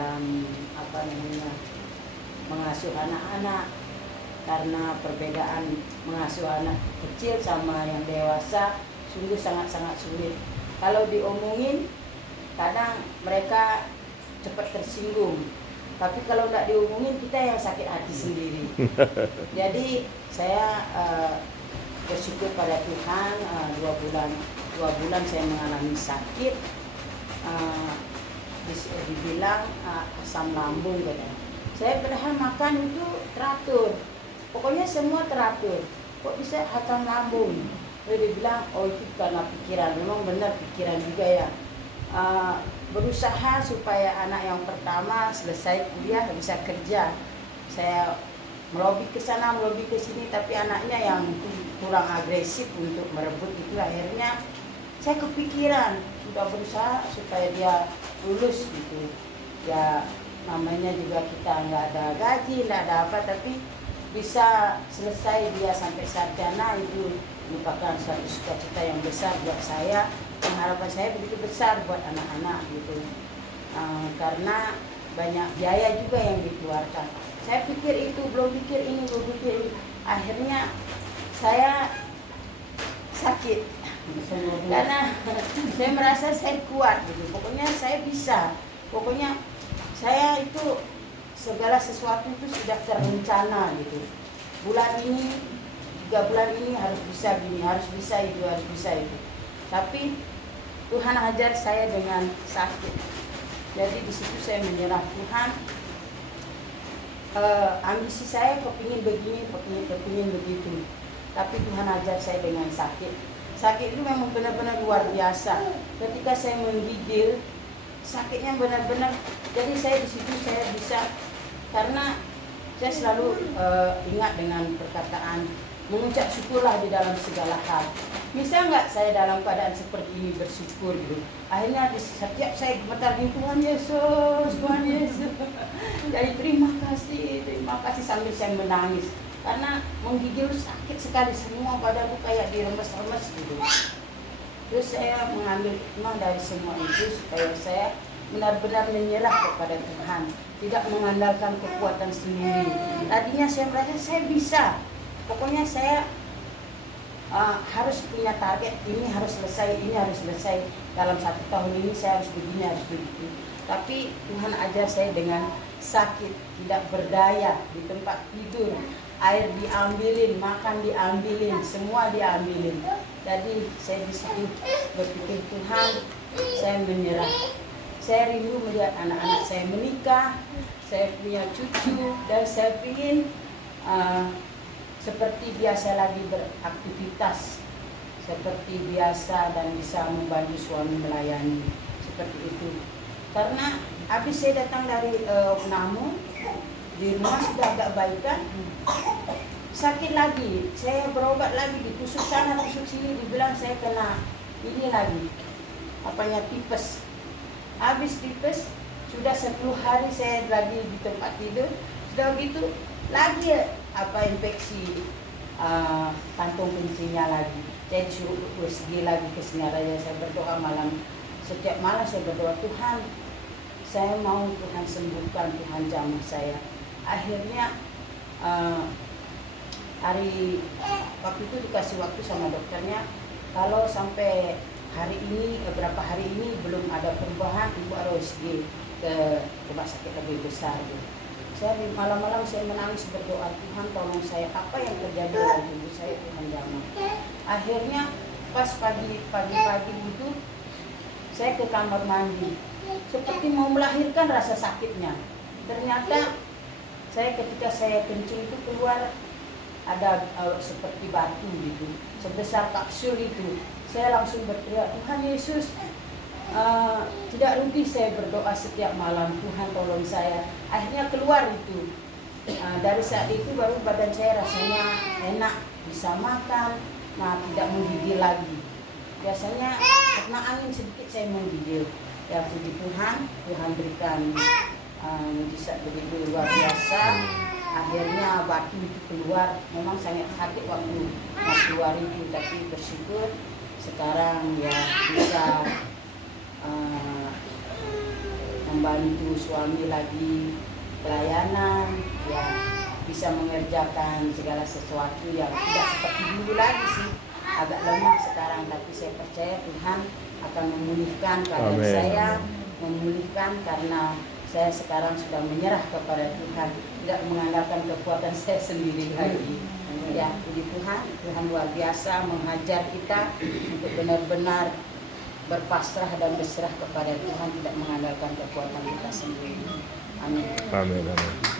dalam mengasuh anak-anak, karena perbedaan mengasuh anak kecil sama yang dewasa sungguh sangat-sangat sulit. Kalau diomongin kadang mereka cepat tersinggung, tapi kalau nggak diomongin kita yang sakit hati sendiri. Jadi saya bersyukur pada Tuhan, 2 bulan saya mengalami sakit, dibilang asam lambung katanya. Saya padahal makan itu teratur, pokoknya semua teratur, kok bisa asam lambung? Dia bilang, oh itu karena pikiran. Memang benar pikiran juga ya. Berusaha supaya anak yang pertama selesai kuliah bisa kerja. Saya melobi ke sana, melobi ke sini, tapi anaknya yang kurang agresif untuk merebut itu, akhirnya saya kepikiran, sudah berusaha supaya dia lulus gitu. Ya namanya juga kita nggak ada gaji, nggak ada apa, tapi bisa selesai dia sampai sarjana, itu merupakan suatu cita-cita yang besar buat saya. Harapan saya begitu besar buat anak-anak gitu, karena banyak biaya juga yang dikeluarkan. Saya pikir itu, belum pikir ini, belum pikir ini. Akhirnya saya sakit karena saya merasa saya kuat gitu. Pokoknya saya bisa, pokoknya saya itu segala sesuatu itu sudah terencana gitu. Bulan ini, 3 bulan ini harus bisa gini, harus bisa itu, harus bisa itu. Tapi Tuhan ajar saya dengan sakit. Jadi di situ saya menyerah. Tuhan, ambisi saya kepingin begini, kepingin begitu. Tapi Tuhan ajar saya dengan sakit. Sakit itu memang benar-benar luar biasa. Ketika saya menggigil, sakitnya benar-benar. Jadi saya di situ saya bisa, karena saya selalu ingat dengan perkataan mengucap syukurlah di dalam segala hal. Bisa nggak saya dalam keadaan seperti ini bersyukur gitu? Akhirnya di setiap saya gemetar, Tuhan Yesus, Tuhan Yesus. Jadi terima kasih sambil saya menangis. Karena menggigil sakit sekali, semua badanku kayak diremes-remes gitu. Terus saya mengambil hikmah dari semua itu supaya saya benar-benar menyerah kepada Tuhan, tidak mengandalkan kekuatan sendiri. Tadinya saya merasa saya bisa, pokoknya saya harus punya target, ini harus selesai dalam 1 tahun ini, saya harus begini, harus begitu. Tapi Tuhan ajar saya dengan sakit, tidak berdaya, di tempat tidur, air diambilin, makan diambilin, semua diambilin. Jadi saya di situ berpikir, Tuhan, saya menyerah. Saya rindu melihat anak-anak saya menikah, saya punya cucu, dan saya ingin seperti biasa lagi beraktivitas seperti biasa dan bisa membantu suami melayani seperti itu. Karena habis saya datang dari Namu, di rumah sudah agak baikan, sakit lagi, saya berobat lagi, ditusuk sana, tusuk sini, dibilang saya kena ini lagi, tipes. Habis tipes, sudah 10 hari saya lagi di tempat tidur, sudah begitu lagi infeksi kantung kencingnya lagi. Saya disuruh USG lagi ke Singaraja. Saya berdoa setiap malam saya berdoa, Tuhan, saya mau Tuhan sembuhkan, Tuhan jamah saya. Akhirnya waktu itu dikasih waktu sama dokternya, kalau sampai hari ini, berapa hari ini belum ada perubahan, ibu harus ke rumah sakit lebih besar gitu. Saya malam-malam saya menangis berdoa, Tuhan tolong saya, apa yang terjadi dalam tubuh saya, Tuhan jamah. Akhirnya pas pagi itu saya ke kamar mandi, seperti mau melahirkan rasa sakitnya. Ternyata ketika saya kencing itu keluar ada seperti batu gitu, sebesar kapsul itu. Saya langsung berteriak, Tuhan Yesus, tidak rugi saya berdoa setiap malam, Tuhan tolong saya. Akhirnya keluar itu. Dari saat itu baru badan saya rasanya enak, bisa makan, tidak menggigil lagi. Biasanya kena angin sedikit saya menggigil. Ya puji Tuhan, Tuhan berikan mujizat begitu luar biasa. Akhirnya batu itu keluar. Memang sangat sakit waktu keluar itu, tapi bersyukur sekarang ya bisa membantu suami lagi pelayanan, ya bisa mengerjakan segala sesuatu yang tidak seperti dulu lagi sih, agak lemah sekarang, tapi saya percaya Tuhan akan memulihkan keadaan Amin. saya, memulihkan karena saya sekarang sudah menyerah kepada Tuhan, tidak mengandalkan kekuatan saya sendiri lagi. Ya, puji Tuhan luar biasa menghajar kita untuk benar-benar berpasrah dan berserah kepada Tuhan, tidak mengandalkan kekuatan kita sendiri. Amin. Amin. Amin.